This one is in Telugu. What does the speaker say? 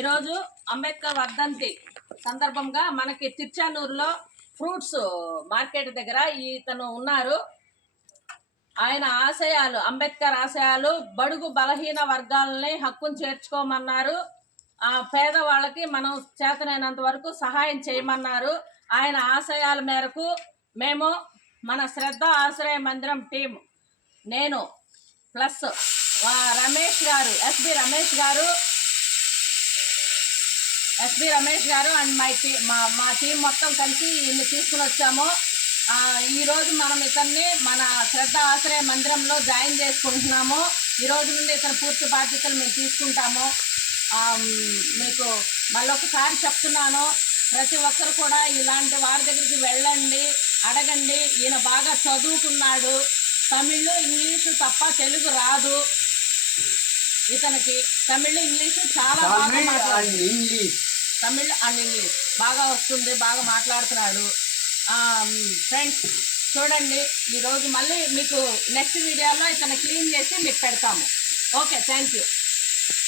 ఈరోజు అంబేద్కర్ వర్ధంతి సందర్భంగా మనకి తిరుచానూరులో ఫ్రూట్స్ మార్కెట్ దగ్గర ఇతను ఉన్నారు. ఆయన ఆశయాలు, అంబేద్కర్ ఆశయాలు బడుగు బలహీన వర్గాలని హక్కును చేర్చుకోమన్నారు. పేదవాళ్ళకి మనం చేతనైనంత వరకు సహాయం చేయమన్నారు. ఆయన ఆశయాల మేరకు మేము మన శ్రద్ధ ఆశ్రయ మందిరం టీం, నేను ప్లస్ రమేష్ గారు, ఎస్బి రమేష్ గారు అండ్ మా టీం మొత్తం కలిసి ఇన్ని తీసుకుని వచ్చాము. ఈరోజు మనం ఇతన్ని మన శ్రద్ధ ఆశ్రయ మందిరంలో జాయిన్ చేసుకుంటున్నాము. ఈరోజు నుండి ఇతను పూర్తి బాధ్యతలు మేము తీసుకుంటాము. మీకు మళ్ళొకసారి చెప్తున్నాను, ప్రతి ఒక్కరు కూడా ఇలాంటి వారి దగ్గరికి వెళ్ళండి, అడగండి. ఈయన బాగా చదువుకున్నాడు, తమిళ్ ఇంగ్లీషు తప్ప తెలుగు రాదు ఇతనికి. తమిళ్ ఇంగ్లీషు చాలా బాగా తమిళ్ అండ్ ఇంగ్లీష్ బాగా వస్తుంది, బాగా మాట్లాడుతున్నాడు. ఫ్రెండ్స్ చూడండి, ఈరోజు మళ్ళీ మీకు నెక్స్ట్ వీడియోలో ఇతను క్లీన్ చేసి మీకు పెడతాము. Okay, thank you.